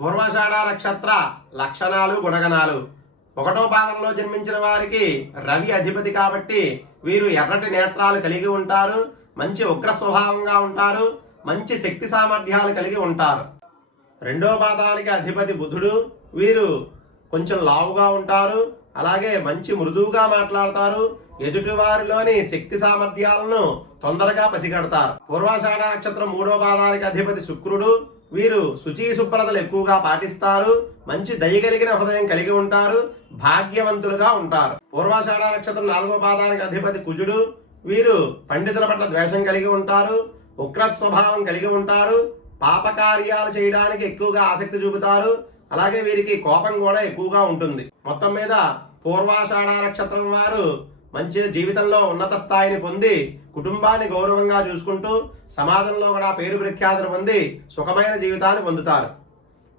పూర్వాషాఢ నక్షత్ర లక్షణాలు గుణగణాలు. ఒకటో పాదంలో జన్మించిన వారికి రవి అధిపతి కాబట్టి వీరు ఎర్రటి నేత్రాలు కలిగి ఉంటారు మంచి ఉగ్ర స్వభావంగా ఉంటారు మంచి శక్తి సామర్థ్యాలు కలిగి ఉంటారు. రెండో పాదానికి అధిపతి బుధుడు వీరు కొంచెం లావుగా ఉంటారు అలాగే మంచి మృదువుగా మాట్లాడతారు ఎదుటివారిలోని శక్తి సామర్థ్యాలను తొందరగా పసిగడతారు. పూర్వాషాఢ నక్షత్రం మూడో పాదానికి అధిపతి శుక్రుడు వీరు శుచి శుభ్రతలు ఎక్కువగా పాటిస్తారు మంచి దయగలిగిన హృదయం కలిగి ఉంటారు భాగ్యవంతులుగా ఉంటారు. పూర్వాషాఢ నక్షత్రం నాలుగో పాదానికి అధిపతి కుజుడు. వీరు పండితుల పట్ల ద్వేషం కలిగి ఉంటారు ఉగ్ర స్వభావం కలిగి ఉంటారు పాపకార్యాలు చేయడానికి ఎక్కువగా ఆసక్తి చూపుతారు. అలాగే వీరికి కోపం కూడా ఎక్కువగా ఉంటుంది. మొత్తం మీద పూర్వాషాఢ నక్షత్రం వారు మంచి జీవితంలో ఉన్నత స్థాయిని పొంది కుటుంబాన్ని గౌరవంగా చూసుకుంటూ సమాజంలో కూడా పేరు ప్రఖ్యాతులు పొంది సుఖమైన జీవితాన్ని పొందుతారు.